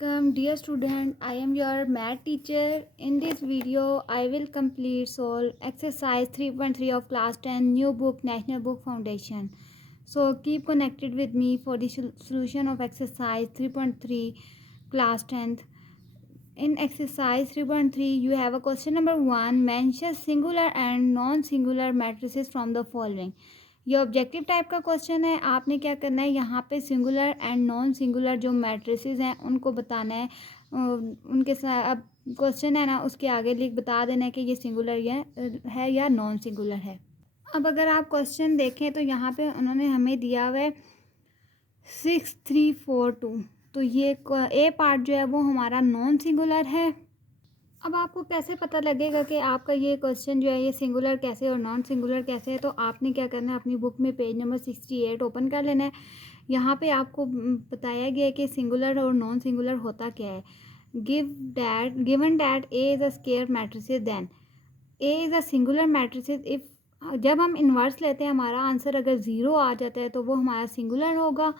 Welcome dear student, I am your math teacher. In this video I will complete solve exercise 3.3 of class 10 new book National Book Foundation. So keep connected with me for the solution of exercise 3.3 class 10th. In exercise 3.3 you have a question number 1, mention singular and non-singular matrices from the following. ये objective type का question है. आपने क्या करना है, यहाँ पे singular and non singular जो मैट्रिसेस हैं उनको बताना है. उनके साथ अब क्वेश्चन है ना, उसके आगे लिख बता देना है कि ये सिंगुलर है या नॉन सिंगुलर है. अब अगर आप क्वेश्चन देखें तो यहाँ पे उन्होंने हमें दिया हुआ है 6342. तो ये ए पार्ट जो है वो हमारा नॉन सिंगुलर है. अब आपको कैसे पता लगेगा कि आपका ये क्वेश्चन जो है ये सिंगुलर कैसे और नॉन सिंगुलर कैसे है. तो आपने क्या करना है, अपनी बुक में पेज नंबर 68 ओपन कर लेना है. यहाँ पे आपको बताया गया है कि सिंगुलर और नॉन सिंगुलर होता क्या है. Given that A is a square matrices then A is a singular matrices if. जब हम इन्वर्स लेते हैं हमारा आंसर अगर ज़ीरो आ जाता है तो वो हमारा सिंगुलर होगा,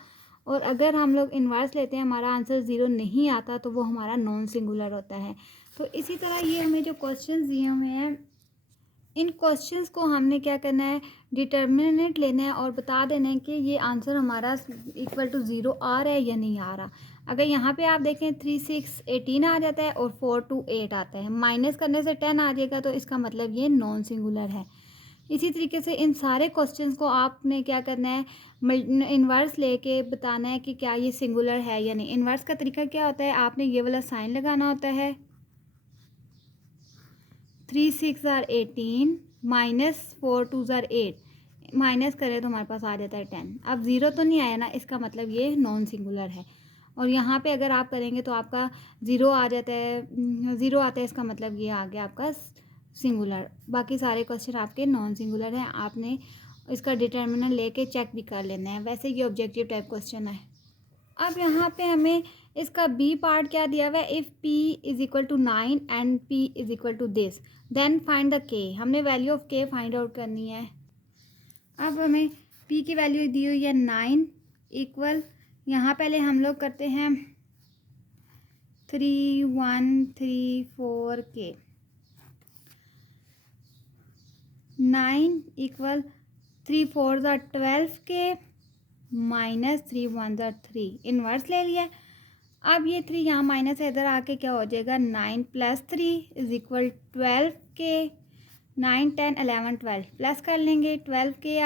और अगर हम लोग इन्वर्स लेते हैं हमारा आंसर ज़ीरो नहीं आता तो वो हमारा नॉन सिंगुलर होता है. तो इसी तरह ये हमें जो क्वेश्चंस दिए हुए हैं, इन क्वेश्चंस को हमने क्या करना है, डिटर्मिनेंट लेना है और बता देना है कि ये आंसर हमारा इक्वल टू ज़ीरो आ रहा है या नहीं आ रहा. अगर यहाँ पे आप देखें 3 6 18 आ जाता है और 4 2 8 आता है, माइनस करने से 10 आ जाएगा, तो इसका मतलब ये नॉन सिंगुलर है. इसी तरीके से इन सारे क्वेश्चंस को आपने क्या करना है, इन्वर्स लेके बताना है कि क्या ये सिंगुलर है या नहीं. इन्वर्स का तरीका क्या होता है, आपने ये वाला साइन लगाना होता है. 3 6 आर 18 माइनस 4 2 आर 8, माइनस करें तो हमारे पास आ जाता है 10. अब ज़ीरो तो नहीं आया ना, इसका मतलब ये नॉन सिंगुलर है. और यहाँ पे अगर आप करेंगे तो आपका ज़ीरो आ जाता है, ज़ीरो आता है, इसका मतलब ये आ गया आपका सिंगुलर. बाकी सारे क्वेश्चन आपके नॉन सिंगुलर हैं. आपने इसका डिटर्मिनेंट लेके चेक भी कर लेना है. वैसे ये ऑब्जेक्टिव टाइप क्वेश्चन है. अब यहाँ पे हमें इसका बी पार्ट क्या दिया हुआ है, if p is equal to 9 and p is equal to this then find the k. हमने value of k find out करनी है. अब हमें p की वैल्यू दी हुई है 9 इक्वल, यहाँ पहले हम लोग करते हैं 3134 k. 9 इक्वल 3 4 ज़ा 12 k माइनस 3 1 ज़ा 3. इन्वर्स ले लिया. अब ये 3 यहाँ माइनस है, इधर आके क्या हो जाएगा, 9 प्लस 3 इज़ इक्वल 12 के. 9 10 11 12 प्लस कर लेंगे 12 के.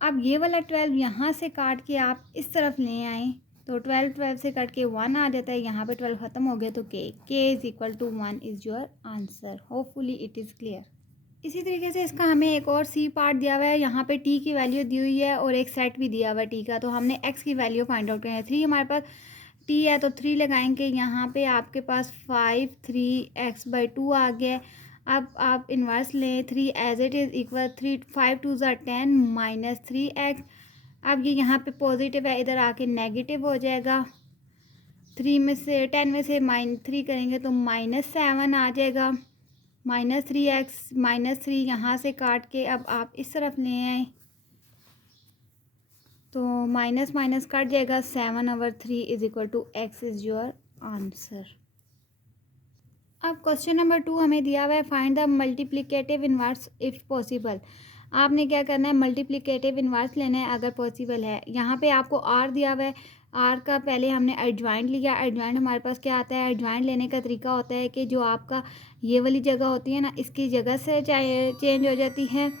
अब ये वाला 12 यहाँ से काट के आप इस तरफ ले आएँ तो 12 12 से कट के 1 आ जाता है. यहाँ पे 12 ख़त्म हो गया तो k is equal to 1 is your answer. Hopefully it is clear. इसी तरीके से इसका हमें एक और सी पार्ट दिया हुआ है. यहाँ पे t की वैल्यू दी हुई है और एक सेट भी दिया हुआ है t का. तो हमने x की वैल्यू फाइंड आउट करनी है. 3 हमारे पास t है तो 3 लगाएंगे. यहाँ पे आपके पास 5 3x/2 आ गया. अब आप इन्वर्स लें, 3 एज इट इज़ इक्वल 3 5 2 ज़ा 10 माइनस 3x. अब ये यहाँ पे पॉजिटिव है, इधर आके नेगेटिव हो जाएगा. 3 में से 10 में से -3 करेंगे तो -7 आ जाएगा. -3x -3 यहाँ से काट के अब आप इस तरफ ले आए तो माइनस माइनस कट जाएगा. 7/3 is equal to x is your answer. अब क्वेश्चन नंबर 2 हमें दिया हुआ है, find the multiplicative inverse if possible. आपने क्या करना है, मल्टीप्लिकेटिव इन्वर्स लेना है अगर पॉसिबल है. यहाँ पे आपको r दिया हुआ है. r का पहले हमने एडजॉइंट लिया. एडजॉइंट हमारे पास क्या आता है, एडजॉइंट लेने का तरीका होता है कि जो आपका ये वाली जगह होती है ना, इसकी जगह से चेंज हो जाती है.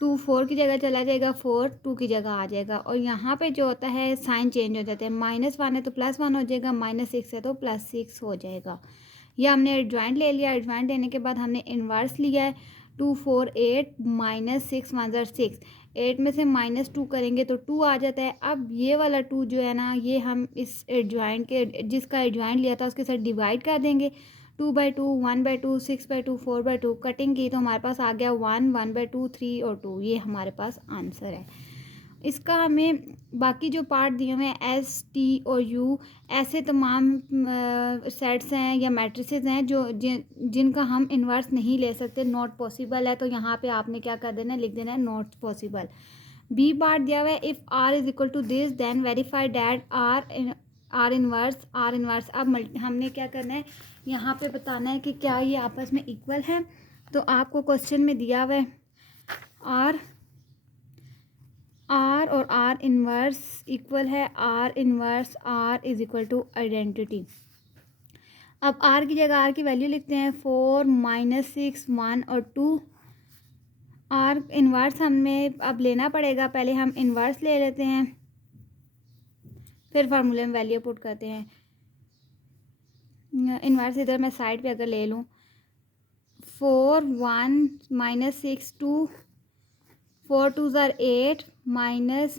2 4 की जगह चला जाएगा, 4 2 की जगह आ जाएगा. और यहाँ पे जो होता है साइन चेंज हो जाते हैं. -1 है तो +1 हो जाएगा, -6 है तो +6 हो जाएगा. यह हमने एडजॉइंट ले लिया. एडजॉइंट लेने के बाद हमने इन्वर्स लिया है. 2 4 8 -6 1 ज़ा 6. 8 में से -2 करेंगे तो 2 आ जाता है. अब ये वाला 2 जो है ना, ये हम इस एडजॉइंट के जिसका एडजॉइंट लिया था उसके साथ डिवाइड कर देंगे. 2/2 1/2 6/2 4/2 कटिंग की तो हमारे पास आ गया 1 1/2 3 और 2. ये हमारे पास आंसर है. इसका हमें बाकी जो पार्ट दिए हुए हैं एस टी और यू, ऐसे तमाम सेट्स हैं या मैट्रिसेस हैं जो जिनका हम इन्वर्स नहीं ले सकते, नॉट पॉसिबल है. तो यहाँ पे आपने क्या कर देना है, लिख देना है नॉट पॉसिबल. बी पार्ट दिया हुआ है, if R is equal to this then verify that R inverse. अब हमने क्या करना है, यहाँ पे बताना है कि क्या ये आपस में इक्वल है। तो आपको क्वेश्चन में दिया हुआ है आर और आर इनवर्स इक्वल है, R inverse R is equal to identity. अब आर की जगह आर की वैल्यू लिखते हैं 4 -6 1 और 2। आर इनवर्स हमें अब लेना पड़ेगा, पहले हम इनवर्स ले लेते हैं, फिर फार्मूले में वैल्यू पुट करते हैं। इनवर्स इधर मैं साइड पे अगर ले लूँ 4 1 -6 2 4 2s are 8 minus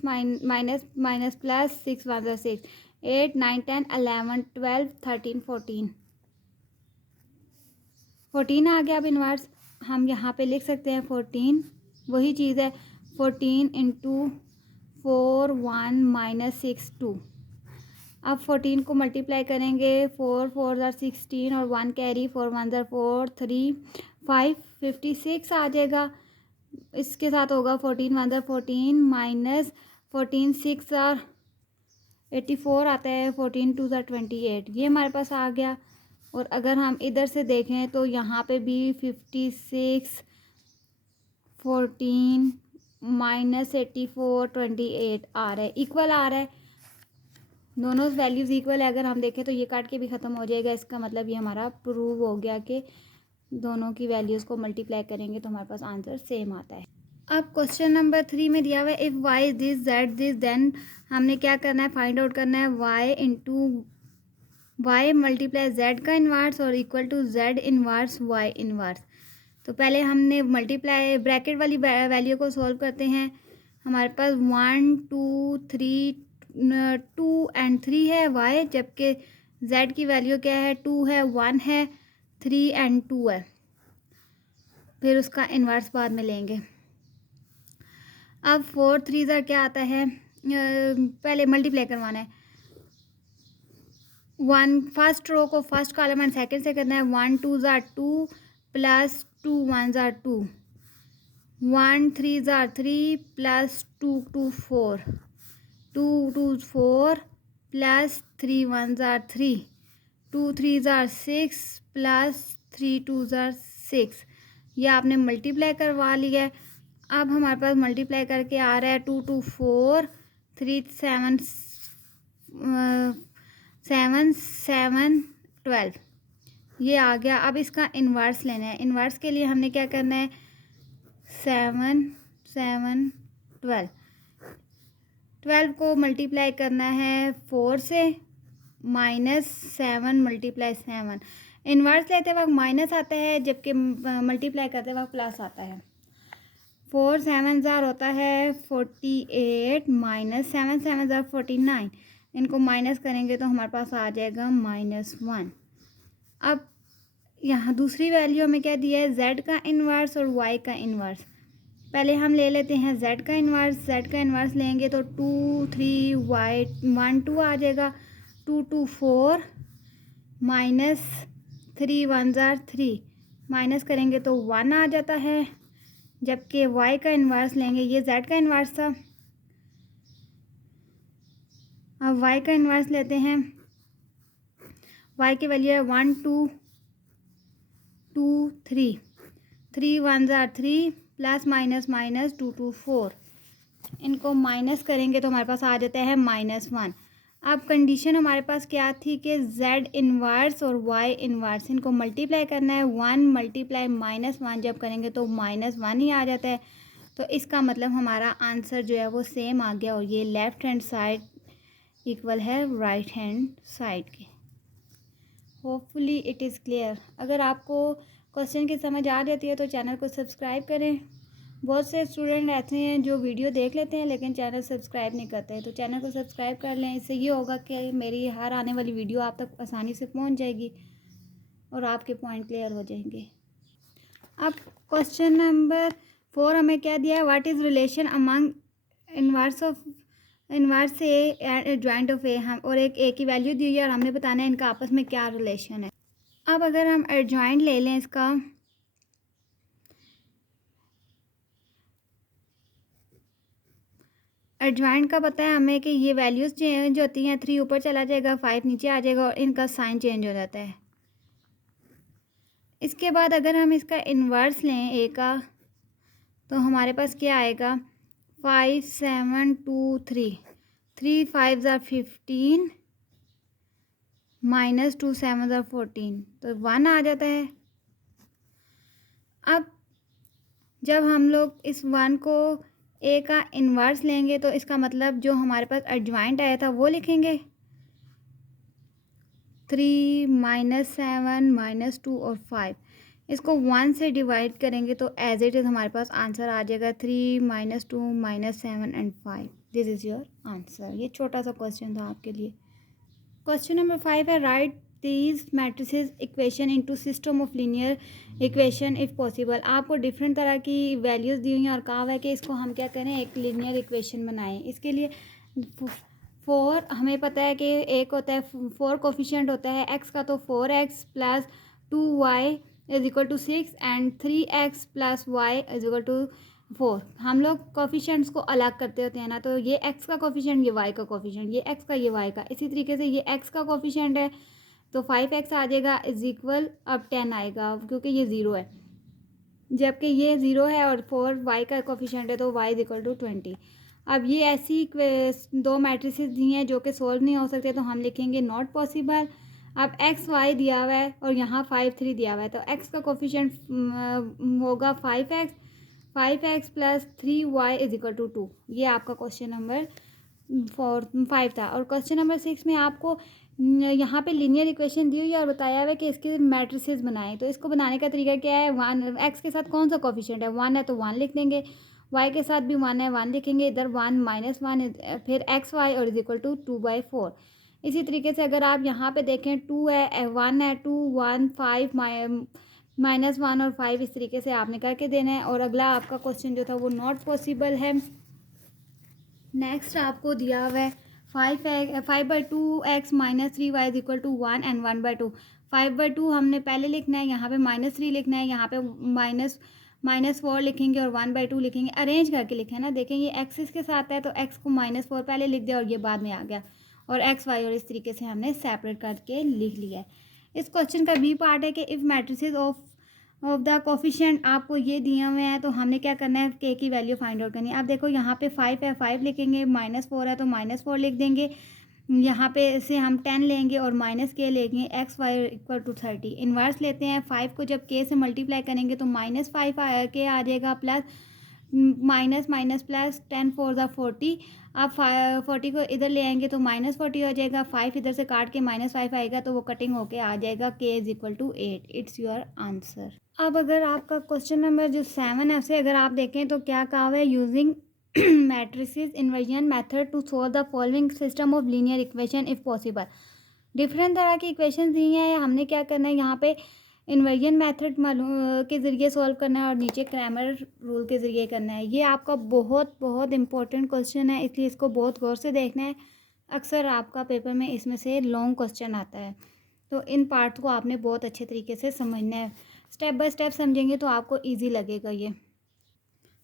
plus 6 1s are 6 8 9 10 11 12 13 14 आ गया। अब इनवर्स हम यहाँ पे लिख सकते हैं 14, वही चीज़ है 14 इंटू 4 1 -6 2। अब 14 को मल्टीप्लाई करेंगे, 4 4 are 16 और 1 कैरी, 4 1 are 4 3 5 56 आ जाएगा। इसके साथ होगा 14 1 are 14 माइनस 14 6 are 84 आता है, 14 2 are 28, ये हमारे पास आ गया। और अगर हम इधर से देखें तो यहाँ पे भी 56 14 माइनस 84 28 आ रहा है, इक्वल आ रहा है, दोनों वैल्यूज़ इक्वल है। अगर हम देखें तो ये काट के भी ख़त्म हो जाएगा, इसका मतलब ये हमारा प्रूव हो गया कि दोनों की वैल्यूज़ को मल्टीप्लाई करेंगे तो हमारे पास आंसर सेम आता है। अब क्वेश्चन नंबर 3 में दिया हुआ है if Y this Z this, then हमने क्या करना है, फाइंड आउट करना है Y into Y multiply Z का इन्वर्स और equal to Z inverse Y inverse. तो पहले हमने मल्टीप्लाई ब्रैकेट वाली वैल्यू को सॉल्व करते हैं। हमारे पास 1 2 3 2 एंड 3 है वाई, जबकि जेड की वैल्यू क्या है, 2 है 1 है 3 एंड 2 है। फिर उसका इन्वर्स बाद में लेंगे। अब 4 3 क्या आता है, पहले मल्टीप्लाई करवाना है। 1 फर्स्ट रो को फर्स्ट कॉलम एंड सेकंड से करना है। 1 2 2 प्लस 2 1 2 1 3 3 प्लस 2 2 4 2 2 4 प्लस 3 1 3 2 3 6 प्लस 3 2 6। ये आपने मल्टीप्लाई करवा लिया है। अब हमारे पास मल्टीप्लाई करके आ रहा है 2 2 4 3 7 7 7 12, ये आ गया। अब इसका इन्वर्स लेना है। इन्वर्स के लिए हमने क्या करना है, 7 7 12 12 को मल्टीप्लाई करना है 4 से, माइनस 7 मल्टीप्लाई 7। इन्वर्स लेते वक्त माइनस आता है, जबकि मल्टीप्लाई करते वक्त प्लस आता है। 4 7 होता है 48 माइनस 7 7 49, इनको माइनस करेंगे तो हमारे पास आ जाएगा -1। अब यहाँ दूसरी वैल्यू हमें क्या दिया है, z का इन्वर्स और y का इन्वर्स। पहले हम ले लेते हैं z का इन्वर्स। z का इन्वर्स लेंगे तो 2 3 y 1 2 आ जाएगा, 2 2 4 माइनस 3 1 3, माइनस करेंगे तो 1 आ जाता है। जबकि y का इन्वर्स लेंगे, ये z का इन्वर्स था, अब y का इन्वर्स लेते हैं। y की वैल्यू है 1 2 2 3 3 1 3 प्लस माइनस माइनस 2 2 4, इनको माइनस करेंगे तो हमारे पास आ जाता है -1। अब कंडीशन हमारे पास क्या थी कि z इन्वर्स और y इन्वर्स, इनको मल्टीप्लाई करना है। 1 मल्टीप्लाई -1 जब करेंगे तो -1 ही आ जाता है। तो इसका मतलब हमारा आंसर जो है वो सेम आ गया, और ये लेफ़्ट हैंड साइड इक्वल है राइट हैंड साइड के। Hopefully it is clear. अगर आपको क्वेश्चन की समझ आ जाती है तो चैनल को सब्सक्राइब करें। बहुत से स्टूडेंट ऐसे हैं जो वीडियो देख लेते हैं लेकिन चैनल सब्सक्राइब नहीं करते, तो चैनल को सब्सक्राइब कर लें। इससे ये होगा कि मेरी हर आने वाली वीडियो आप तक आसानी से पहुंच जाएगी और आपके पॉइंट क्लियर हो जाएंगे। अब क्वेश्चन नंबर 4 हमें क्या दिया है, what is relation among inverse adjoint of A, हम और एक ए की वैल्यू दी है और हमने बताना है इनका आपस में क्या रिलेशन है। अब अगर हम एडजॉइंट ले लें इसका, एडजॉइंट का पता है हमें कि ये वैल्यूज़ चेंज होती हैं, 3 ऊपर चला जाएगा, 5 नीचे आ जाएगा और इनका साइन चेंज हो जाता है। इसके बाद अगर हम इसका इन्वर्स लें ए का, तो हमारे पास क्या आएगा, 5 7 2 3, 3 5 ज़ा 15 माइनस 2 7 ज़ा 14, तो 1 आ जाता है। अब जब हम लोग इस 1 को ए का इन्वर्स लेंगे तो इसका मतलब जो हमारे पास एडजॉइंट आया था वो लिखेंगे, 3 माइनस 7 माइनस 2 और 5, इसको 1 से डिवाइड करेंगे तो एज इट इज़ हमारे पास आंसर आ जाएगा 3 minus 2 minus 7 and 5। This is your answer. ये छोटा सा क्वेश्चन था आपके लिए। क्वेश्चन नंबर 5 है, right these matrices equation into system of linear equation if possible. आपको डिफरेंट तरह की वैल्यूज़ दी हुई हैं और कहा हुआ है कि इसको हम क्या करें, एक लीनियर इक्वेशन बनाएं। इसके लिए 4 हमें पता है कि एक होता है 4 कोफिशिएंट होता है एक्स का, तो 4x plus 2y is equal to 6 and 3x plus Y is equal to 4। हम लोग कोफिशिएंट्स को अलग करते होते हैं ना, तो ये x का कोफिशिएंट, ये y का कोफिशिएंट, ये x का, ये y का। इसी तरीके से ये x का कोफिशिएंट है तो 5x आ जाएगा इज इक्वल, अब 10 आएगा क्योंकि ये 0 है, जबकि ये 0 है और 4y का कोफिशिएंट है तो y इज इक्वल टू 20। अब ये ऐसी दो मैट्रिसेस दी हैं जो कि सोल्व नहीं हो सकते, तो हम लिखेंगे नॉट पॉसिबल। अब एक्स वाई दिया हुआ है और यहाँ 5 3 दिया हुआ है, तो एक्स का कोफिशिएंट होगा 5x plus 3y is equal to 2। ये आपका क्वेश्चन नंबर 5 था। और क्वेश्चन नंबर 6 में आपको यहाँ पे लीनियर इक्वेशन दी हुई है और बताया हुआ है कि इसके मैट्रिसेस बनाएं। तो इसको बनाने का तरीका क्या है, 1 एक्स के साथ कौन सा कोफिशिएंट है, 1 है तो 1 लिख देंगे, वाई के साथ भी 1 है 1 लिखेंगे, इधर 1 माइनस 1 फिर एक्स वाई और इज इक्वल टू 2/4। इसी तरीके से अगर आप यहाँ पे देखें 2 है 1 है 2 1 5 माइनस 1 और 5, इस तरीके से आपने करके देना है। और अगला आपका क्वेश्चन जो था वो नॉट पॉसिबल है। नेक्स्ट आपको दिया हुआ है 5/2x minus 3y is equal to 1 and 1/2। 5/2 हमने पहले लिखना है, यहाँ पे -3 लिखना है, यहाँ पे -4 लिखेंगे और 1/2 लिखेंगे। अरेंज करके लिखे ना, देखें ये एक्सिस के साथ है तो x को -4 पहले लिख दिया और ये बाद में आ गया, और x y और इस तरीके से हमने सेपरेट करके लिख लिया है। इस क्वेश्चन का बी पार्ट है कि if matrices of the coefficient आपको ये दिए हुए हैं तो हमने क्या करना है, के की वैल्यू फाइंड आउट करनी है। आप देखो यहाँ पे 5 है 5 लिखेंगे, -4 है तो -4 लिख देंगे, यहाँ पे से हम 10 लेंगे और माइनस के लेंगे, X Y equal to 30। Inverse लेते हैं, 5 को जब के से मल्टीप्लाई करेंगे तो -5 के आ जाएगा, प्लस माइनस माइनस प्लस 10 4 ज़ा 40। आप 40 को इधर ले आएंगे तो -40 हो जाएगा, 5 इधर से काट के -5 आएगा तो वो कटिंग होके आ जाएगा, k is equal to 8। It's your answer. अब अगर आपका क्वेश्चन नंबर जो 7 है उसे अगर आप देखें तो क्या कहा हुआ है, using matrices inversion method to solve the following system of linear equation if possible. Different तरह की इक्वेशन दी हैं, हमने क्या करना है, यहाँ पे इन्वर्जन मेथड के ज़रिए सॉल्व करना है और नीचे क्रैमर रूल के ज़रिए करना है। ये आपका बहुत बहुत इंपॉर्टेंट क्वेश्चन है, इसलिए इसको बहुत गौर से देखना है। अक्सर आपका पेपर में इसमें से लॉन्ग क्वेश्चन आता है, तो इन पार्ट्स को आपने बहुत अच्छे तरीके से समझना है। स्टेप बाय स्टेप समझेंगे तो आपको ईजी लगेगा ये।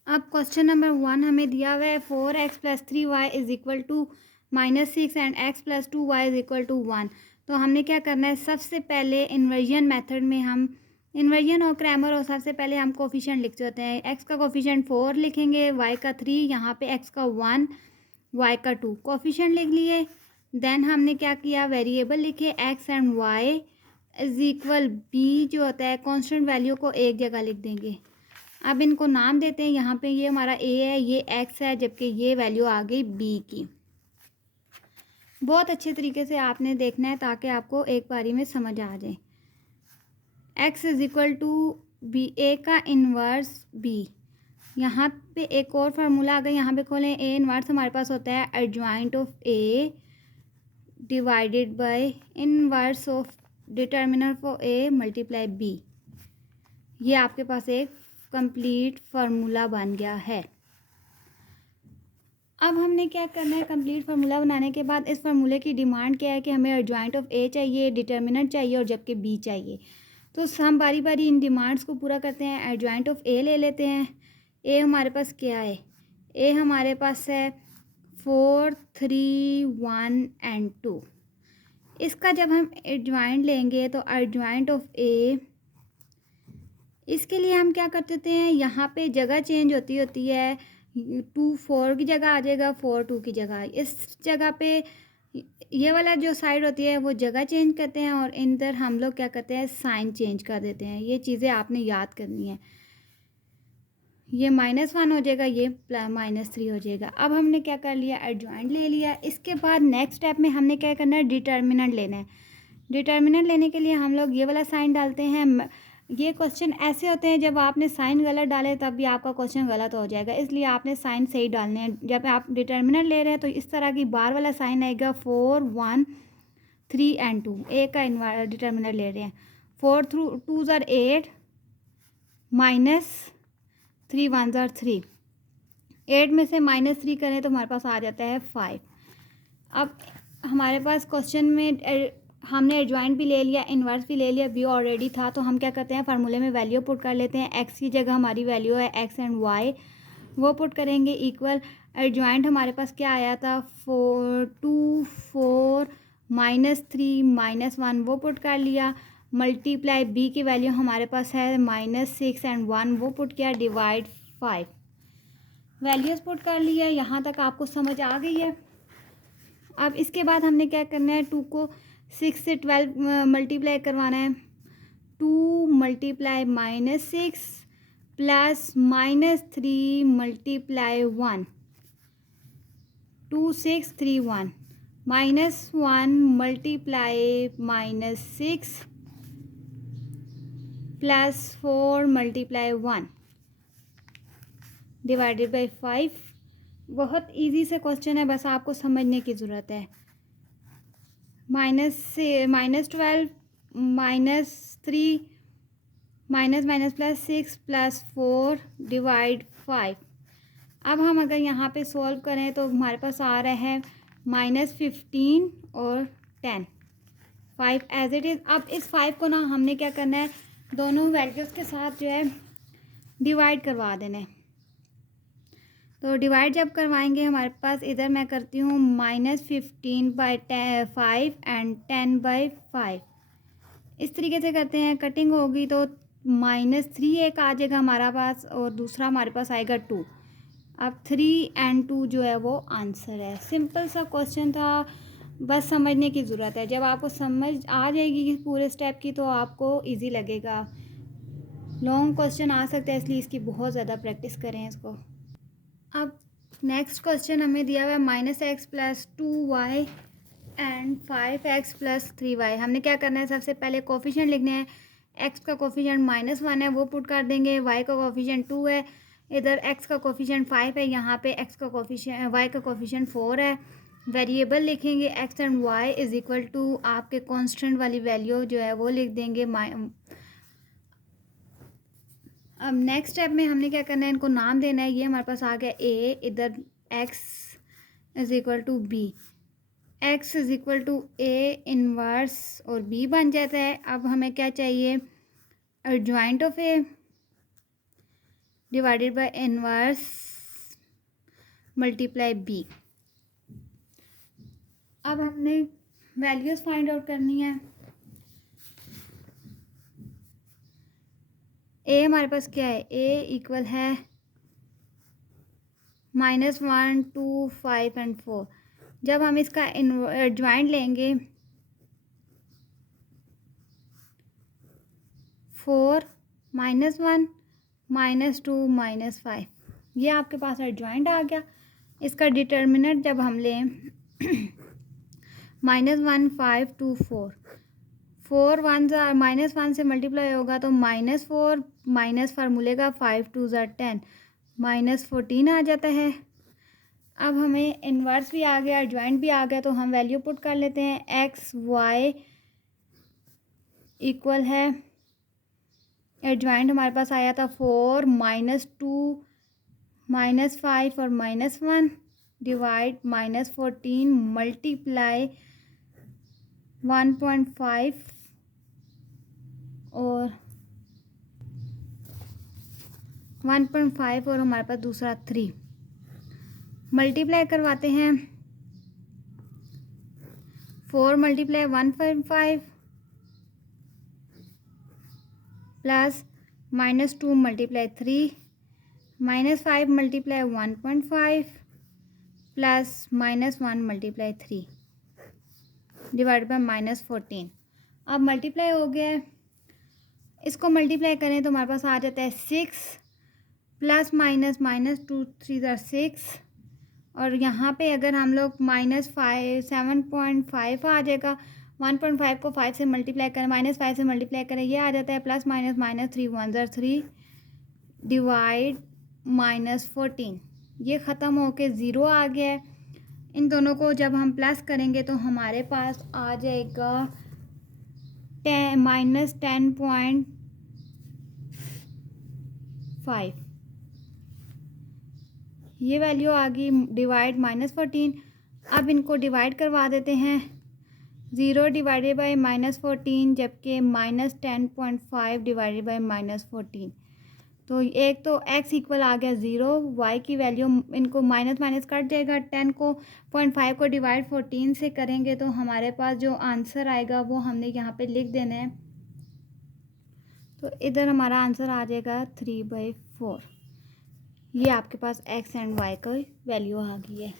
अब क्वेश्चन नंबर 1 हमें दिया हुआ है 4x plus 3y is equal to -6 and x plus 2y is equal to 1। तो हमने क्या करना है, सबसे पहले इन्वर्जन मेथड में हम इन्वर्जन और क्रैमर और सबसे पहले हम कोफिशिएंट लिखते होते हैं। x का कोफिशिएंट 4 लिखेंगे, y का 3, यहाँ पे x का 1, y का 2, कोफिशिएंट लिख लिए। देन हमने क्या किया, वेरिएबल लिखे x and y is equal b जो होता है कांस्टेंट वैल्यू को एक जगह लिख देंगे। अब इनको नाम देते हैं, यहाँ पे ये हमारा a है, ये x है, जबकि ये वैल्यू आ गई b की। बहुत अच्छे तरीके से आपने देखना है ताकि आपको एक बारी में समझ आ जाए। x is equal to b, a का इन्वर्स b। यहाँ पे एक और फार्मूला अगर यहाँ पे खोलें, a इन्वर्स हमारे पास होता है adjoint of a divided bye inverse of determiner for a multiply b। ये आपके पास एक कंप्लीट फार्मूला बन गया है। अब हमने क्या करना है, कंप्लीट फार्मूला बनाने के बाद इस फार्मूले की डिमांड क्या है कि हमें एडजॉइंट ऑफ ए चाहिए, डिटर्मिनेंट चाहिए और जबकि बी चाहिए। तो हम बारी बारी इन डिमांड्स को पूरा करते हैं। एडजॉइंट ऑफ ए ले लेते हैं। ए हमारे पास क्या है, ए हमारे पास है 4 3 1 एंड 2। इसका जब हम एडजॉइंट लेंगे तो एडजॉइंट ऑफ ए, इसके लिए हम क्या कर देते हैं, यहाँ पे जगह चेंज होती है। 2 4 की जगह आ जाएगा, 4 2 की जगह। इस जगह पे ये वाला जो साइड होती है वो जगह चेंज करते हैं और इधर हम लोग क्या करते हैं, साइन चेंज कर देते हैं। ये चीज़ें आपने याद करनी है। ये -1 हो जाएगा, ये -3 हो जाएगा। अब हमने क्या कर लिया, एडजॉइंट ले लिया। इसके बाद नेक्स्ट स्टेप में हमने क्या करना है, डिटर्मिनेंट लेना है। डिटर्मिनेंट लेने के लिए हम लोग ये वाला साइन डालते हैं। ये क्वेश्चन ऐसे होते हैं जब आपने साइन गलत डाले तब भी आपका क्वेश्चन गलत हो जाएगा, इसलिए आपने साइन सही डालने हैं। जब आप डिटर्मिनेंट ले रहे हैं तो इस तरह की बार वाला साइन आएगा, 4 1 3 एंड 2। ए का डिटर्मिनेंट ले रहे हैं। 4 2 ज़ार 8 -3 1 ज़ार 3। 8 में से -3 करें तो हमारे पास आ जाता है 5। अब हमारे पास क्वेश्चन में हमने एडजॉइंट भी ले लिया, इन्वर्स भी ले लिया, बी ऑलरेडी था, तो हम क्या करते हैं, फार्मूले में वैल्यू पुट कर लेते हैं। एक्स की जगह हमारी वैल्यू है एक्स एंड वाई, वो पुट करेंगे इक्वल। एडजॉइंट हमारे पास क्या आया था, 4 2 4 -3 -1, वो पुट कर लिया। मल्टीप्लाई बी की वैल्यू हमारे पास है -6 एंड 1, वो पुट किया। डिवाइड 5, वैल्यूज़ पुट कर लिया। यहाँ तक आपको समझ आ गई है। अब इसके बाद हमने क्या करना है, 2 को 6 से 12 मल्टीप्लाई करवाना है। 2 multiply -6 plus -3 multiply 1, 2 6 3 1 -1 multiply -6 plus 4 multiply 1 divided by 5। बहुत इजी से क्वेश्चन है, बस आपको समझने की ज़रूरत है। -12 -3 +6 प्लस 4 डिवाइड 5। अब हम अगर यहाँ पे सॉल्व करें तो हमारे पास आ रहा है -15 और 10, 5 एज इट इज़। अब इस 5 को ना हमने क्या करना है, दोनों वैल्यूज़ के साथ जो है डिवाइड करवा देना है। तो डिवाइड जब करवाएंगे हमारे पास, इधर मैं करती हूँ -15/5 एंड 10/5। इस तरीके से करते हैं। कटिंग होगी तो -3 एक आ जाएगा हमारा पास और दूसरा हमारे पास आएगा 2। अब 3 एंड 2 जो है वो आंसर है। सिंपल सा क्वेश्चन था, बस समझने की ज़रूरत है। जब आपको समझ आ जाएगी पूरे स्टेप की तो आपको इजी लगेगा। लॉन्ग क्वेश्चन आ सकता है, इसलिए इसकी बहुत ज़्यादा प्रैक्टिस करें इसको। अब नेक्स्ट क्वेश्चन हमें दिया हुआ है -x + 2y and 5x + 3y। हमने क्या करना है, सबसे पहले कोफिशिएंट लिखने हैं। x का कोफिशिएंट -1 है, वो पुट कर देंगे। y का कोफिशिएंट 2 है, इधर x का कोफिशिएंट 5 है, यहाँ पे x का कोफिशिएंट y का कोफिशिएंट 4 है। वेरिएबल लिखेंगे x and y is equal to आपके कांस्टेंट वाली वैल्यू जो है वो लिख देंगे। अब नेक्स्ट स्टेप में हमने क्या करना है, इनको नाम देना है। ये हमारे पास आ गया a, इधर x is equal to b, x is equal to a inverse और b बन जाता है। अब हमें क्या चाहिए, adjoint of a divided by inverse multiply b। अब हमने वैल्यूज़ फाइंड आउट करनी है। a हमारे पास क्या है, a इक्वल है -1 2 5 एंड 4। जब हम इसका एडजॉइंट लेंगे 4 -1 -2 -5, ये आपके पास एडजॉइंट आ गया। इसका डिटर्मिनेंट जब हम लें -1 5 2 4, 4 1 -1 से मल्टीप्लाई होगा तो -4 माइनस फार्मूले का 5 2 10 -14 आ जाता है। अब हमें इन्वर्स भी आ गया, एडजॉइंट भी आ गया, तो हम वैल्यू पुट कर लेते हैं। एक्स वाई इक्वल है, एडजॉइंट हमारे पास आया था 4 -2 -5 और -1 डिवाइड -14 मल्टीप्लाई 1.5 और 1.5 और हमारे पास दूसरा 3। मल्टीप्लाई करवाते हैं 4 multiply 1.5 plus -2 multiply 3 -5 multiply 1.5 plus -1 multiply 3 divide by -14। अब मल्टीप्लाई हो गया है, इसको मल्टीप्लाई करें तो हमारे पास आ जाता है 6 प्लस -2 3 6 और यहाँ पे अगर हम लोग -5 7.5 आ जाएगा, 1.5 को 5 से मल्टीप्लाई करें, -5 से मल्टीप्लाई करें, ये आ जाता है प्लस -3 1 3 डिवाइड -14। ये ख़त्म होके ज़ीरो आ गया है। इन दोनों को जब हम प्लस करेंगे तो हमारे पास आ जाएगा -10.5। ये वैल्यू आ गई डिवाइड -14। अब इनको डिवाइड करवा देते हैं, 0 डिवाइडेड बाई -14 जबकि -10.5 डिवाइडेड बाई -14। तो एक तो x इक्वल आ गया 0, y की वैल्यू, इनको माइनस माइनस कट जाएगा, 10 को 0.5 को डिवाइड 14 से करेंगे तो हमारे पास जो आंसर आएगा वो हमने यहाँ पे लिख देना है। तो इधर हमारा आंसर आ जाएगा 3/4। ये आपके पास x एंड y का वैल्यू आ गई है।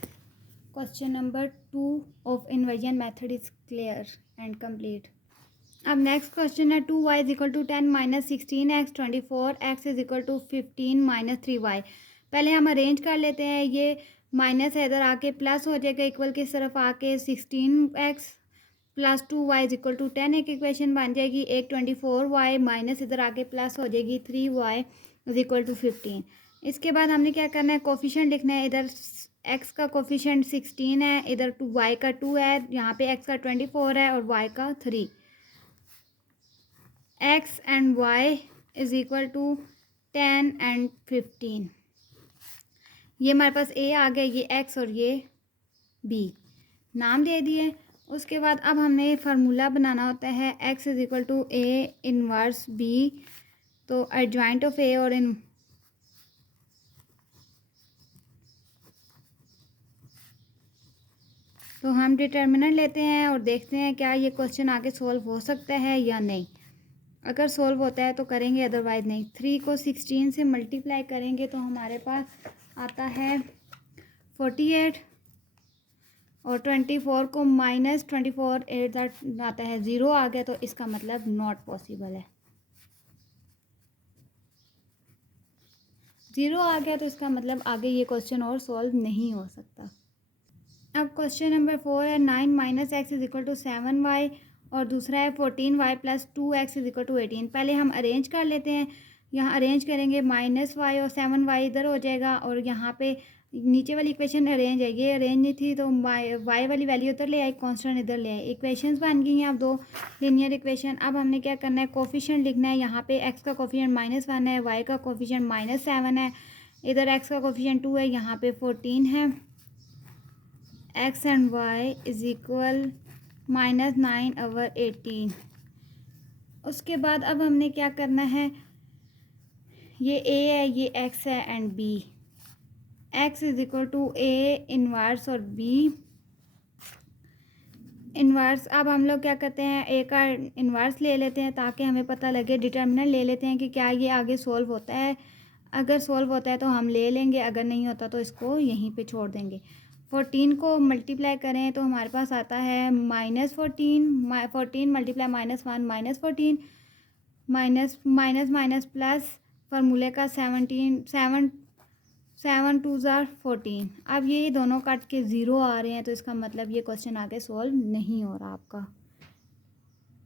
Question number 2 of inversion method is clear and complete. अब नेक्स्ट क्वेश्चन है 2y is equal to 10 minus 16x 24x is equal to 15 minus 3y। पहले हम अरेंज कर लेते हैं, ये माइनस है इधर आके प्लस हो जाएगा, इक्वल की तरफ आके 16x plus 2y is equal to 10 एक इक्वेशन बन जाएगी। एक 24y माइनस इधर आके प्लस हो जाएगी 3y इज इक्वल टू 15। इसके बाद हमने क्या करना है, कोफिशिएंट लिखना है। इधर x का कोफिशिएंट 16 है, इधर y का 2 है, यहाँ पे x का 24 है और y का 3। x and y is equal to 10 and 15। ये हमारे पास a आ गया, ये x और ये b नाम दे दिए। उसके बाद अब हमने फार्मूला बनाना होता है, x is equal to a inverse b। तो एडजॉइंट ऑफ a और इन तो हम डिटर्मिनेंट लेते हैं और देखते हैं क्या ये क्वेश्चन आगे सॉल्व हो सकता है या नहीं। अगर सॉल्व होता है तो करेंगे, अदरवाइज नहीं। 3 को 16 से मल्टीप्लाई करेंगे तो हमारे पास आता है 48 और 24 को -24 8 आता है 0 आ गया, तो इसका मतलब नॉट पॉसिबल है। 0 आ गया तो इसका मतलब आगे ये क्वेश्चन और सॉल्व नहीं हो सकता। अब क्वेश्चन नंबर 4 है 9 minus x is equal to 7y और दूसरा है 14y plus 2x is equal to 18। पहले हम अरेंज कर लेते हैं, यहाँ अरेंज करेंगे -y और 7y इधर हो जाएगा और यहाँ पे नीचे वाली इक्वेशन अरेंज है, ये अरेंज नहीं थी तो y वाली वैल्यू उधर ले आई, कांस्टेंट इधर ले आई। इक्वेशंस बन गई हैं अब दो लीनियर इक्वेशन। अब हमने क्या करना है, कोफिशिएंट लिखना है। यहाँ पे x का कोफिशिएंट -1 है, y का कोफिशिएंट -7 है, इधर x का कोफिशिएंट 2 है, यहाँ पे 14 है। x and y is equal -9/18। उसके बाद अब हमने क्या करना है, ये a है, ये x है and b। x is equal to a inverse और b इनवर्स। अब हम लोग क्या करते हैं, a का इनवर्स ले लेते हैं ताकि हमें पता लगे। डिटर्मिनेंट ले लेते हैं कि क्या ये आगे सॉल्व होता है। अगर सॉल्व होता है तो हम ले लेंगे, अगर नहीं होता तो इसको यहीं पे छोड़ देंगे। 14 को मल्टीप्लाई करें तो हमारे पास आता है -14 14 मल्टीप्लाई -1 -14 माइनस प्लस फार्मूले का 7 2 14। अब ये दोनों कट के 0 आ रहे हैं तो इसका मतलब ये क्वेश्चन आगे सॉल्व नहीं हो रहा आपका।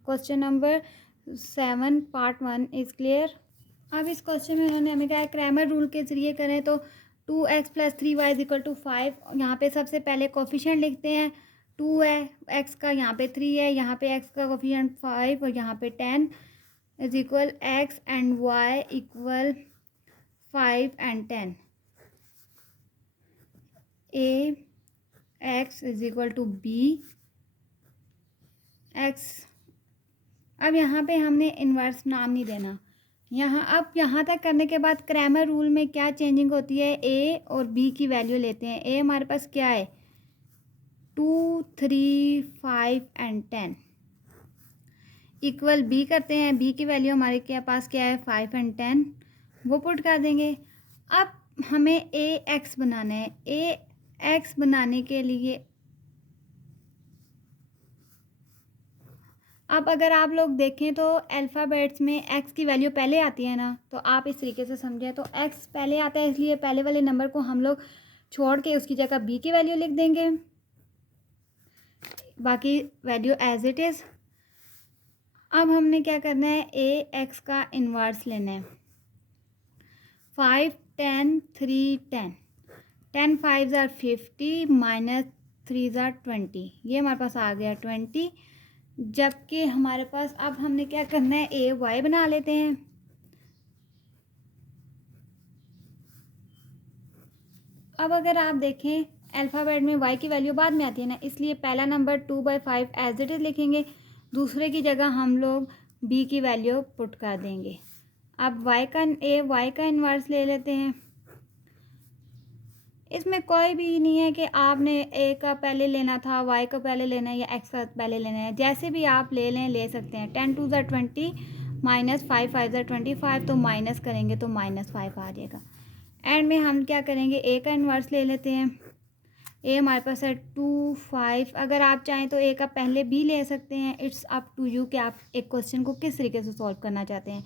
Question number 7 part 1 is clear. अब इस क्वेश्चन में उन्होंने हमें क्या है, क्रैमर रूल के ज़रिए करें तो 2x plus 3y is equal to 5। यहाँ पे सबसे पहले कोफिशिएंट लिखते हैं, 2 है, x का यहाँ पे 3 है, यहाँ पे x का कोफिशिएंट 5 और यहाँ पे 10 is equal x and y equal 5 and 10। a x is equal to b x। अब यहाँ पे हमने इन्वर्स नाम नहीं देना, यहाँ तक करने के बाद क्रैमर रूल में क्या चेंजिंग होती है, ए और बी की वैल्यू लेते हैं। ए हमारे पास क्या है 2, 3, 5 एंड 10 इक्वल बी करते हैं। बी की वैल्यू हमारे के पास क्या है 5 एंड 10, वो पुट कर देंगे। अब हमें ए एक्स बनाना है। ए एक्स बनाने के लिए अब अगर आप लोग देखें तो अल्फ़ाबेट्स में एक्स की वैल्यू पहले आती है ना, तो आप इस तरीके से समझें तो एक्स पहले आता है, इसलिए पहले वाले नंबर को हम लोग छोड़ के उसकी जगह बी की वैल्यू लिख देंगे, बाकी वैल्यू एज इट इज़। अब हमने क्या करना है, ए एक्स का इन्वर्स लेना है। 5, 10, 3, 10 10 5 ज़ार 50 माइनस 3 ज़ार 20, ये हमारे पास आ गया 20। जबकि हमारे पास अब हमने क्या करना है, ए वाई बना लेते हैं। अब अगर आप देखें अल्फ़ाबेट में वाई की वैल्यू बाद में आती है ना, इसलिए पहला नंबर 2/5 एज इट इज़ लिखेंगे, दूसरे की जगह हम लोग बी की वैल्यू पुट कर देंगे। अब वाई का इन्वर्स ले लेते हैं। इसमें कोई भी नहीं है कि आपने ए का पहले लेना था, वाई का पहले लेना है या एक्स का पहले लेना है, जैसे भी आप ले सकते हैं। 10 2 ज़ार 20 माइनस 5 5 ज़ार 25, तो माइनस करेंगे तो -5 आ जाएगा। एंड में हम क्या करेंगे, ए का इन्वर्स ले लेते हैं। ए हमारे पास है 2 5। अगर आप चाहें तो ए का पहले भी ले सकते हैं, इट्स अप टू यू कि आप एक क्वेश्चन को किस तरीके से सॉल्व करना चाहते हैं,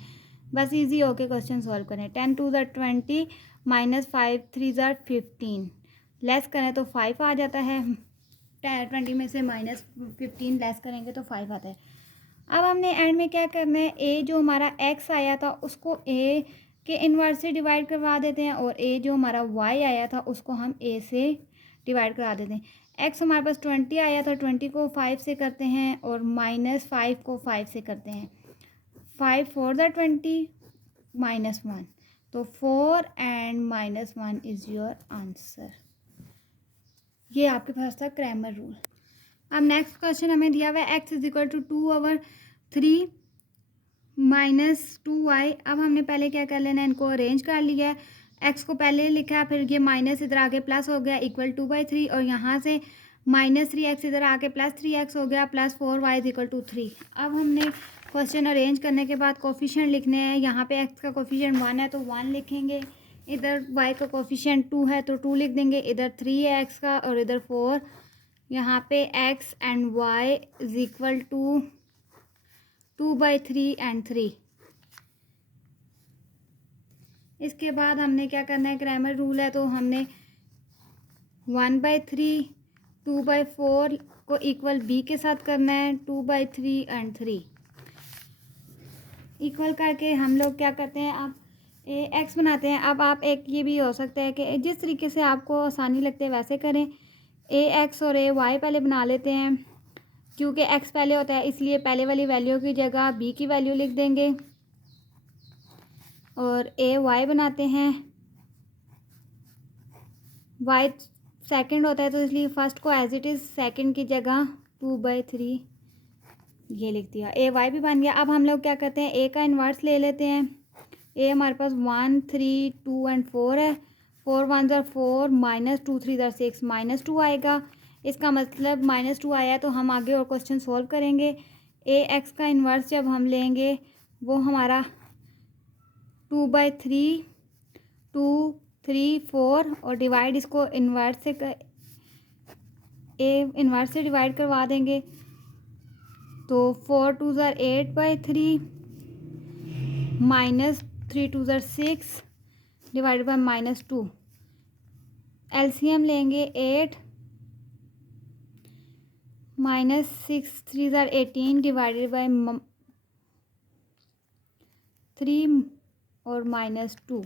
बस इजी होके क्वेश्चन सॉल्व करें। 10 2 ज़ार 20 माइनस 5 3 ज़ार 15, लेस करें तो 5 आ जाता है। 20 में से -15 लेस करेंगे तो 5 आता है। अब हमने एंड में क्या करना है, ए जो हमारा एक्स आया था उसको ए के इन्वर्स से डिवाइड करवा देते हैं, और ए जो हमारा वाई आया था उसको हम ए से डिवाइड करा देते हैं। एक्स हमारे पास 20 आया था, 20 को 5 से करते हैं और -5 को 5 से करते हैं। 5 4 ज़ार 20 -1, तो 4 एंड -1 इज़ योर आंसर। ये आपके पास था क्रैमर रूल। अब नेक्स्ट क्वेश्चन हमें दिया हुआ है x is equal to 2/3 minus 2y। अब हमने पहले क्या कर लेना है, इनको अरेंज कर लिया है। एक्स को पहले लिखा, फिर ये माइनस इधर आके प्लस हो गया इक्वल 2/3, और यहाँ से -3x इधर आके +3x हो गया, +4y इज इक्वल टू 3। अब हमने क्वेश्चन अरेंज करने के बाद कोफिशिएंट लिखने हैं। यहाँ पे x का कोफिशिएंट 1 है तो 1 लिखेंगे, इधर y का कोफिशिएंट 2 है तो 2 लिख देंगे, इधर 3 है x का और इधर 4। यहाँ पे x and y is equal to 2/3 and 3। इसके बाद हमने क्या करना है, क्रैमर रूल है तो हमने 1/3 2/4 को इक्वल b के साथ करना है, 2/3 एंड 3 इक्वल करके हम लोग क्या करते हैं, अब ए एक्स बनाते हैं। अब आप एक ये भी हो सकता है कि जिस तरीके से आपको आसानी लगती है वैसे करें। ए एक्स और ए वाई पहले बना लेते हैं, क्योंकि एक्स पहले होता है इसलिए पहले वाली वैल्यू की जगह बी की वैल्यू लिख देंगे, और ए वाई बनाते हैं। वाई सेकंड होता है तो इसलिए फर्स्ट को एज इट इज़ सेकंड की जगह 2/3 ये लिख दिया। ए वाई भी बन गया। अब हम लोग क्या करते हैं, ए का इन्वर्स ले लेते हैं। ए हमारे पास 1 3 2 एंड 4 है। 4 1 ज़ार 4 -2 3 ज़ार 6 -2 आएगा। इसका मतलब -2 आया तो हम आगे और क्वेश्चन सॉल्व करेंगे। ए एक्स का इन्वर्स जब हम लेंगे वो हमारा 2/3 2 3 4, और डिवाइड इसको इन्वर्स से इन्वर्स से डिवाइड करवा देंगे तो 4 2 ज़ार 8/3 -3 2 ज़ार 6 डिवाइडेड बाय -2। एलसीएम लेंगे 8 -6 3 ज़ार 18 डिवाइडेड बाय 3 और -2,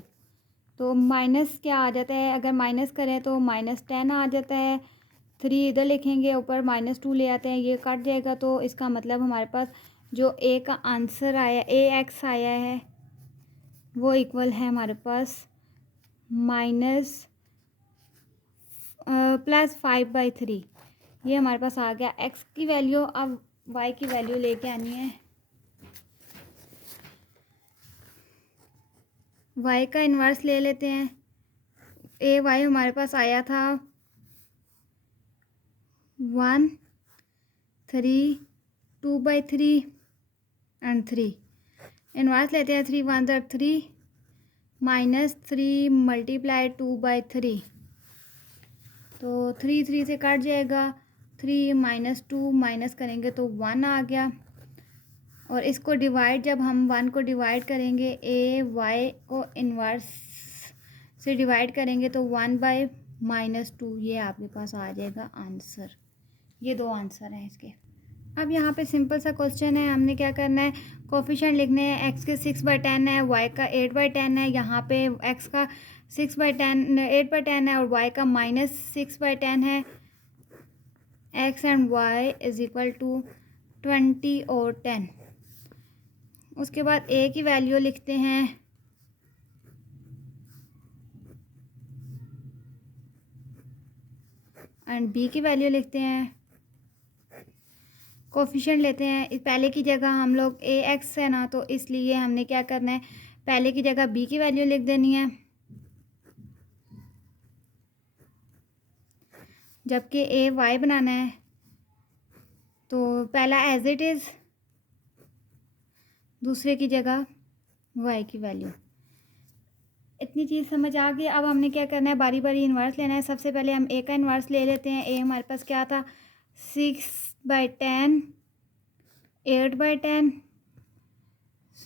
तो माइनस क्या आ जाता है, अगर माइनस करें तो -10 आ जाता है। 3 इधर लिखेंगे, ऊपर -2 ले आते हैं, ये कट जाएगा, तो इसका मतलब हमारे पास जो ए का आंसर आया, ए एक्स आया है, वो इक्वल है हमारे पास +5/3। ये हमारे पास आ गया एक्स की वैल्यू। अब वाई की वैल्यू लेके आनी है। वाई का इन्वर्स ले लेते हैं। ए वाई हमारे पास आया था 1 3 2/3 एंड 3। इन्वर्स लेते हैं, 3 1 3 माइनस 3 मल्टीप्लाई 2/3, तो 3 3 से कट जाएगा, 3 माइनस 2 माइनस करेंगे तो 1 आ गया। और इसको डिवाइड, जब हम 1 को डिवाइड करेंगे, ए वाई को इन्वर्स से डिवाइड करेंगे तो 1/-2, ये आपके पास आ जाएगा आंसर। ये दो आंसर हैं इसके। अब यहाँ पे सिंपल सा क्वेश्चन है, हमने क्या करना है, कोफिशिएंट लिखने हैं। एक्स के 6/10 है, वाई का 8/10 है। यहाँ पे एक्स का 6/10 8/10 है और वाई का -6/10 है। X and y is equal to 20 और 10। उसके बाद ए की वैल्यू लिखते हैं, एंड बी की वैल्यू लिखते हैं। कोफिशिएंट लेते हैं, पहले की जगह हम लोग ए एक्स है ना, तो इसलिए हमने क्या करना है, पहले की जगह बी की वैल्यू लिख देनी है, जबकि ए वाई बनाना है तो पहला एज इट इज़, दूसरे की जगह वाई की वैल्यू। इतनी चीज़ समझ आ गई। अब हमने क्या करना है, बारी बारी इन्वर्स लेना है। सबसे पहले हम ए का इन्वर्स ले लेते हैं। ए हमारे पास क्या था, 6/10 8/10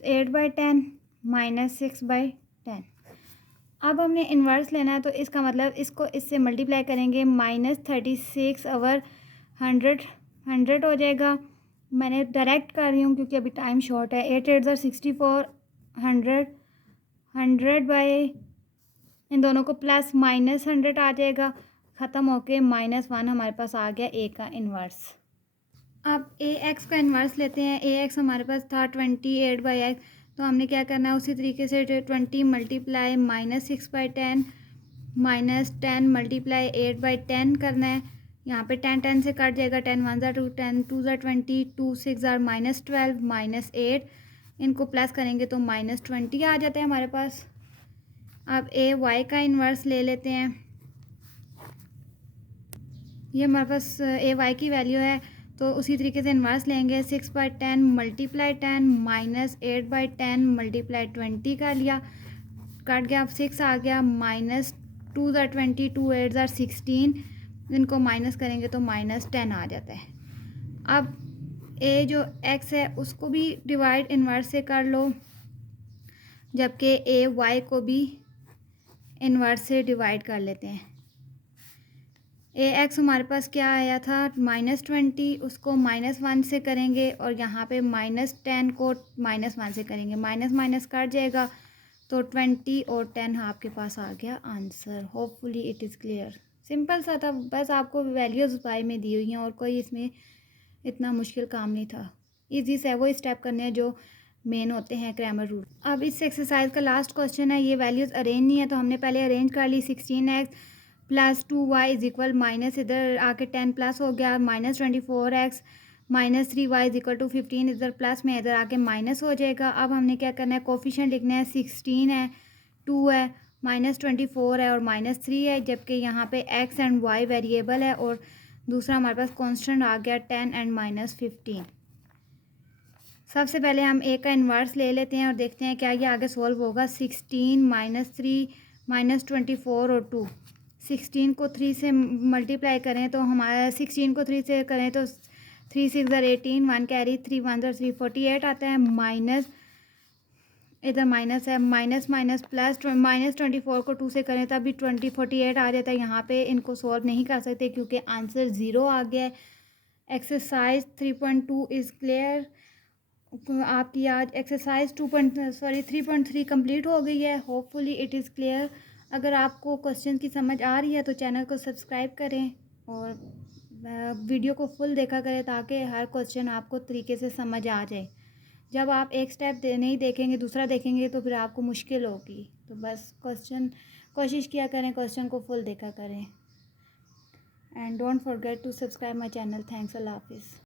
8/10 -6/10। अब हमने इन्वर्स लेना है, तो इसका मतलब इसको इससे मल्टीप्लाई करेंगे, -36 ओवर 100 हो जाएगा। मैंने डायरेक्ट कर रही हूँ क्योंकि अभी टाइम शॉर्ट है। 8 8 64, 100 बाई इन दोनों को प्लस -100 आ जाएगा, ख़त्म होके -1 हमारे पास आ गया ए का इन्वर्स। अब ए एक्स का इन्वर्स लेते हैं। ए एक्स हमारे पास था 28/x, तो हमने क्या करना है, उसी तरीके से 20 मल्टीप्लाई -6/10 -10 मल्टीप्लाई 8/10 करना है। यहाँ पे 10 10 से कट जाएगा, 10 1 2 10 2 20 2 6 -12 -8, इनको प्लस करेंगे तो -20 आ जाता है हमारे पास। अब ए वाई का इन्वर्स ले लेते हैं। ये हमारे पास ए वाई की वैल्यू है, तो उसी तरीके से इन्वर्स लेंगे। 6/10 मल्टीप्लाई 10 -8/10 मल्टीप्लाई 20 का लिया, कट गया, अब 6 आ गया, -2 20 2 8 16, इनको माइनस करेंगे तो -10 आ जाता है। अब ए जो एक्स है उसको भी डिवाइड इन्वर्स से कर लो, जबकि ए वाई को भी इन्वर्स से डिवाइड कर लेते हैं। ए एक्स हमारे पास क्या आया था, -20, उसको -1 से करेंगे और यहाँ पे -10 को -1 से करेंगे, माइनस माइनस कट जाएगा, तो 20 और 10 आपके पास आ गया answer. Hopefully it is clear. Simple सा था, बस आपको वैल्यूज़ वाई में दी हुई हैं और कोई इसमें इतना मुश्किल काम नहीं था। इजी से वो स्टेप करने हैं जो मेन होते हैं ग्रामर रूल। अब इस एक्सरसाइज का लास्ट क्वेश्चन है, ये वैल्यूज़ अरेंज नहीं है तो हमने पहले अरेंज कर ली। 16x + 2y is equal minus, इधर आके 10 प्लस हो गया, -24x -3y is equal to 15, इधर प्लस में इधर आके माइनस हो जाएगा। अब हमने क्या करना है, कोफिशिएंट लिखना है। 16 है, 2 है, -24 है और -3 है, जबकि यहाँ पे x एंड y वेरिएबल है और दूसरा हमारे पास कांस्टेंट आ गया 10 एंड -15। सबसे पहले हम ए का इन्वर्स ले लेते हैं और देखते हैं क्या ये आगे सोल्व होगा। 16 -3 -24 और 2, 16 को 3 से मल्टीप्लाई करें तो हमारा 16 को 3 से करें तो 3 6 18, 1 कैरी, 3 1 3 48 आता है, माइनस इधर माइनस है, माइनस माइनस प्लस -24 को 2 से करें तब भी 48 आ जाता है। यहाँ पे इनको सॉल्व नहीं कर सकते क्योंकि आंसर 0 आ गया है। Exercise 3.2 is clear. आपकी आज एक्सरसाइज 3.3 कंप्लीट हो गई है। Hopefully it is clear. अगर आपको क्वेश्चन की समझ आ रही है तो चैनल को सब्सक्राइब करें और वीडियो को फुल देखा करें ताकि हर क्वेश्चन आपको तरीके से समझ आ जाए। जब आप एक स्टेप नहीं देखेंगे दूसरा देखेंगे तो फिर आपको मुश्किल होगी। तो बस कोशिश किया करें, क्वेश्चन को फुल देखा करें। And don't forget to subscribe my channel. Thanks, अल्लाह हाफिज़।